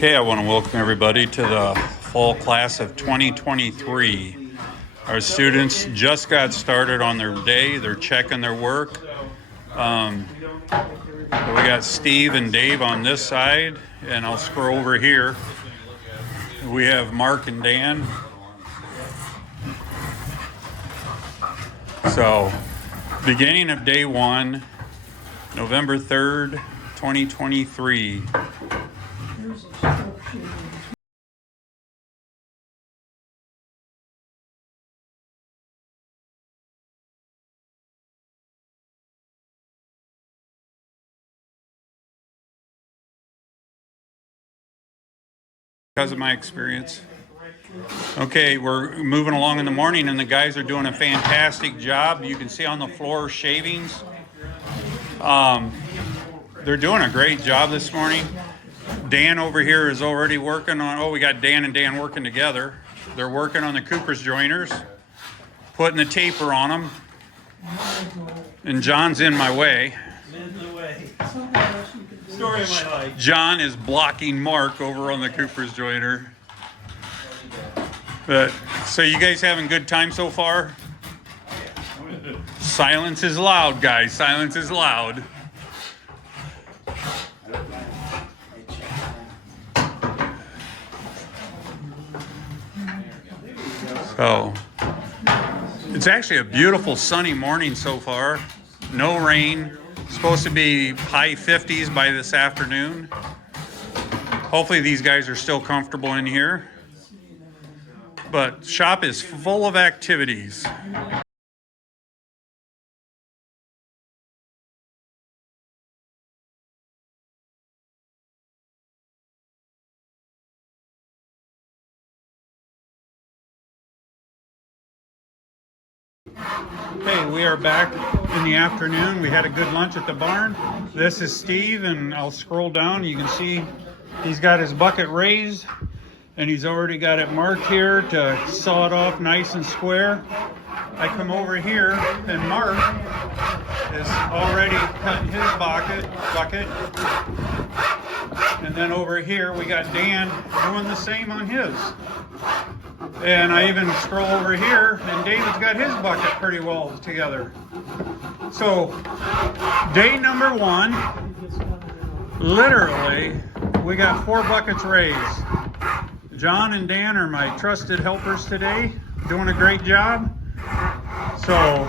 Okay, I want to welcome everybody to the fall class of 2023. Our students just got started on their day. They're checking their work. We got Steve and Dave on this side, and I'll scroll over here. We have Mark and Dan. So, beginning of day one, November 3rd, 2023. Because of my experience. Okay, we're moving along in the morning and the guys are doing a fantastic job. You can see on the floor shavings. They're doing a great job this morning. Dan over here is already working on, we got Dan and Dan working together. They're working on the Cooper's joiners, putting the taper on them. And John's in my way. Story of my life. John is blocking Mark over on the Cooper's joiner. But so you guys having good time so far? Silence is loud, guys. Silence is loud. So it's actually a beautiful sunny morning so far. No rain. Supposed to be high 50s by this afternoon. Hopefully these guys are still comfortable in here. But shop is full of activities. Okay, we are back in the afternoon. We had a good lunch at the barn. This is Steve, and I'll scroll down. You can see he's got his bucket raised, and he's already got it marked here to saw it off nice and square. I come over here, and Mark is already cutting his bucket. And then over here, we got Dan doing the same on his. And I even scroll over here, and David's got his bucket pretty well together. So, day number one, literally, we got 4 buckets raised. John and Dan are my trusted helpers today, doing a great job. So,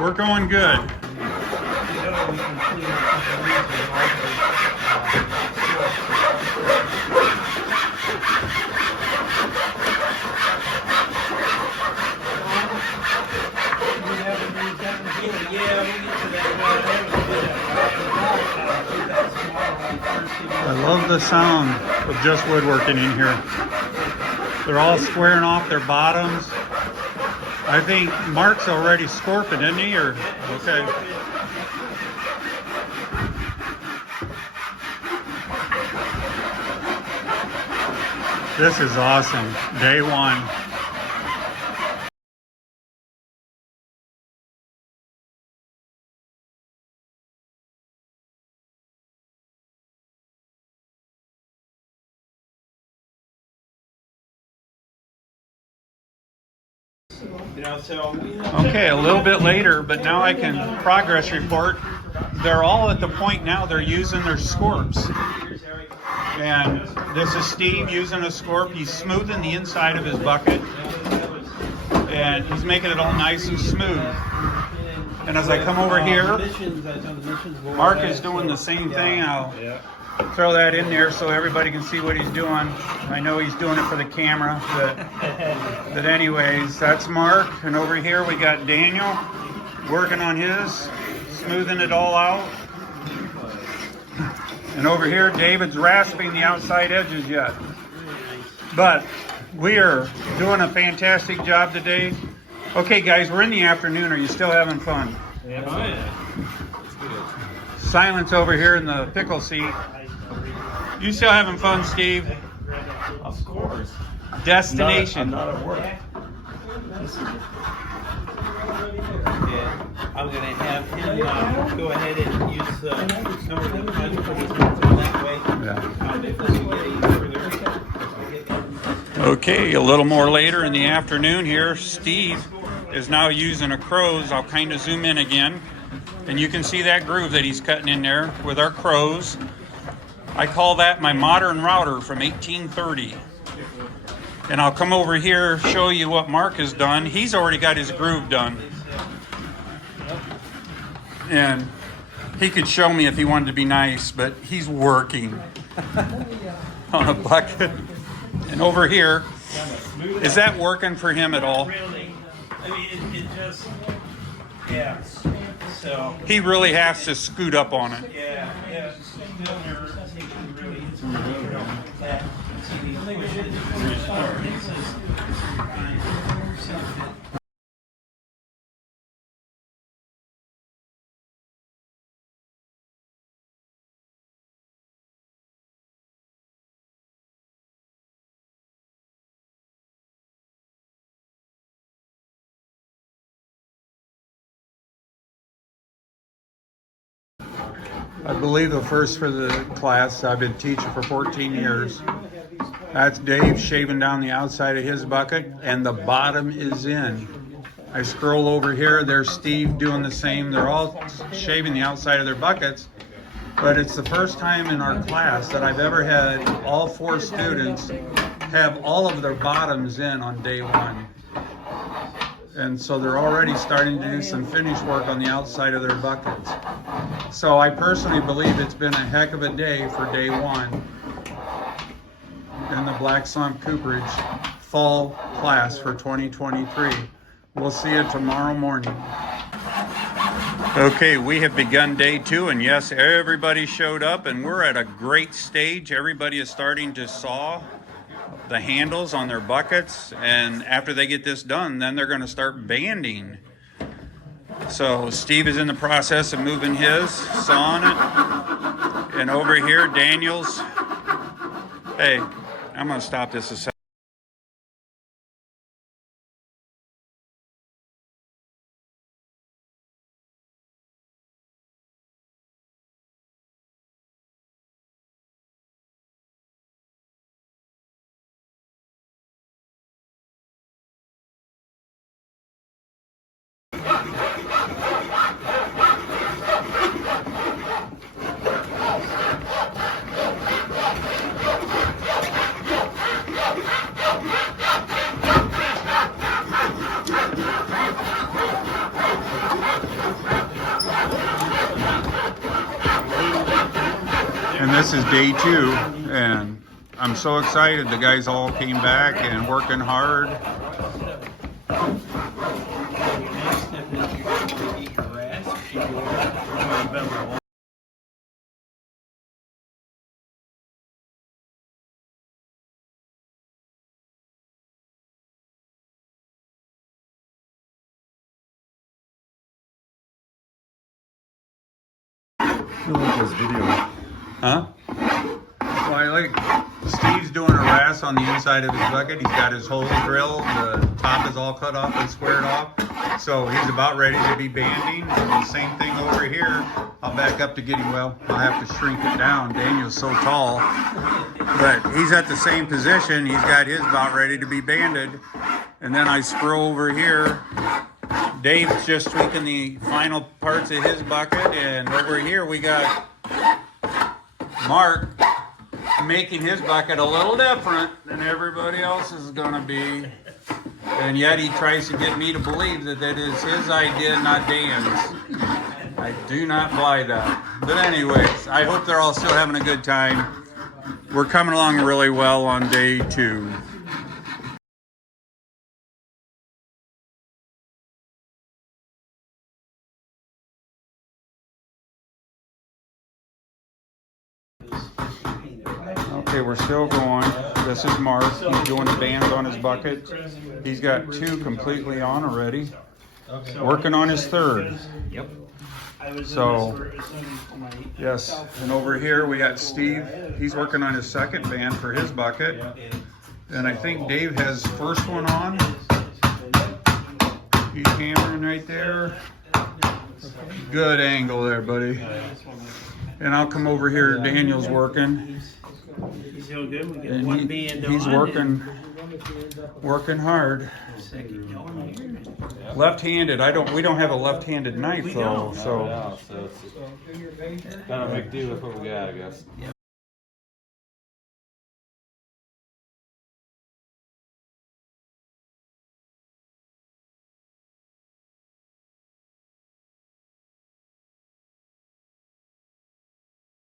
we're going good. I love the sound of just woodworking in here. They're all squaring off their bottoms. I think Mark's already scorping, isn't he? Or okay. This is awesome. Day one. Okay, a little bit later, but now I can progress report. They're all at the point now they're using their scorps. And this is Steve using a scorp. He's smoothing the inside of his bucket. And he's making it all nice and smooth. And as I come over here, Mark is doing the same thing. I'll throw that in there so everybody can see what he's doing. I know he's doing it for the camera, but anyways, that's Mark. And over here we got Daniel working on his, smoothing it all out. And over here, David's rasping the outside edges yet. But we are doing a fantastic job today. Okay, guys, we're in the afternoon. Are you still having fun? Yeah. Silence over here in the pickle seat. You still having fun, Steve? Of course. Destination. I'm not at work. I'm going to have him go ahead and use some of the funds for that way. Yeah. If we get any further Okay, a little more later in the afternoon here, Steve is now using a crows. I'll kind of zoom in again, and you can see that groove that he's cutting in there with our crows. I call that my modern router from 1830. And I'll come over here, show you what Mark has done. He's already got his groove done. And he could show me if he wanted to be nice, but he's working on a bucket. And over here, is that working for him at all? Really, I mean, it just, yeah. So. He really has to scoot up on it. Yeah. I believe the first for the class. I've been teaching for 14 years. That's Dave shaving down the outside of his bucket, and the bottom is in. I scroll over here, there's Steve doing the same. They're all shaving the outside of their buckets, but it's the first time in our class that I've ever had all 4 students have all of their bottoms in on day 1. And so they're already starting to do some finish work on the outside of their buckets. So I personally believe it's been a heck of a day for day 1 in the Black Swamp Cooperage fall class for 2023. We'll see you tomorrow morning. Okay, we have begun day 2, and yes, everybody showed up, and we're at a great stage. Everybody is starting to saw the handles on their buckets, and after they get this done, then they're going to start banding. So Steve is in the process of moving his, sawing it, and over here Daniel's, hey, I'm going to stop this a second. And this is day 2, and I'm so excited. The guys all came back and working hard. I like this video. Huh? Well, I like Steve's doing a RAS on the inside of his bucket. He's got his hole drilled. The top is all cut off and squared off. So he's about ready to be banding. And the same thing over here. I'll back up to get him. Well, I'll have to shrink it down. Daniel's so tall. But he's at the same position. He's got his about ready to be banded. And then I scroll over here. Dave's just tweaking the final parts of his bucket. And over here we got Mark making his bucket a little different than everybody else is going to be. And yet he tries to get me to believe that that is his idea, not Dan's. I do not buy that. But anyways, I hope they're all still having a good time. We're coming along really well on day 2. Okay, we're still going. This is Mark. He's doing the bands on his bucket. He's got 2 completely on already. Working on his 3rd. Yep. So, yes. And over here we got Steve. He's working on his 2nd band for his bucket. And I think Dave has first one on. He's hammering right there. Good angle there, buddy. And I'll come over here. Daniel's working. He's doing good. We get And one band on. he's working Working hard. Second going here. Left-handed. We don't have a left-handed knife We though. don't. So Yeah, so it's kind of a big deal with what we got, I guess.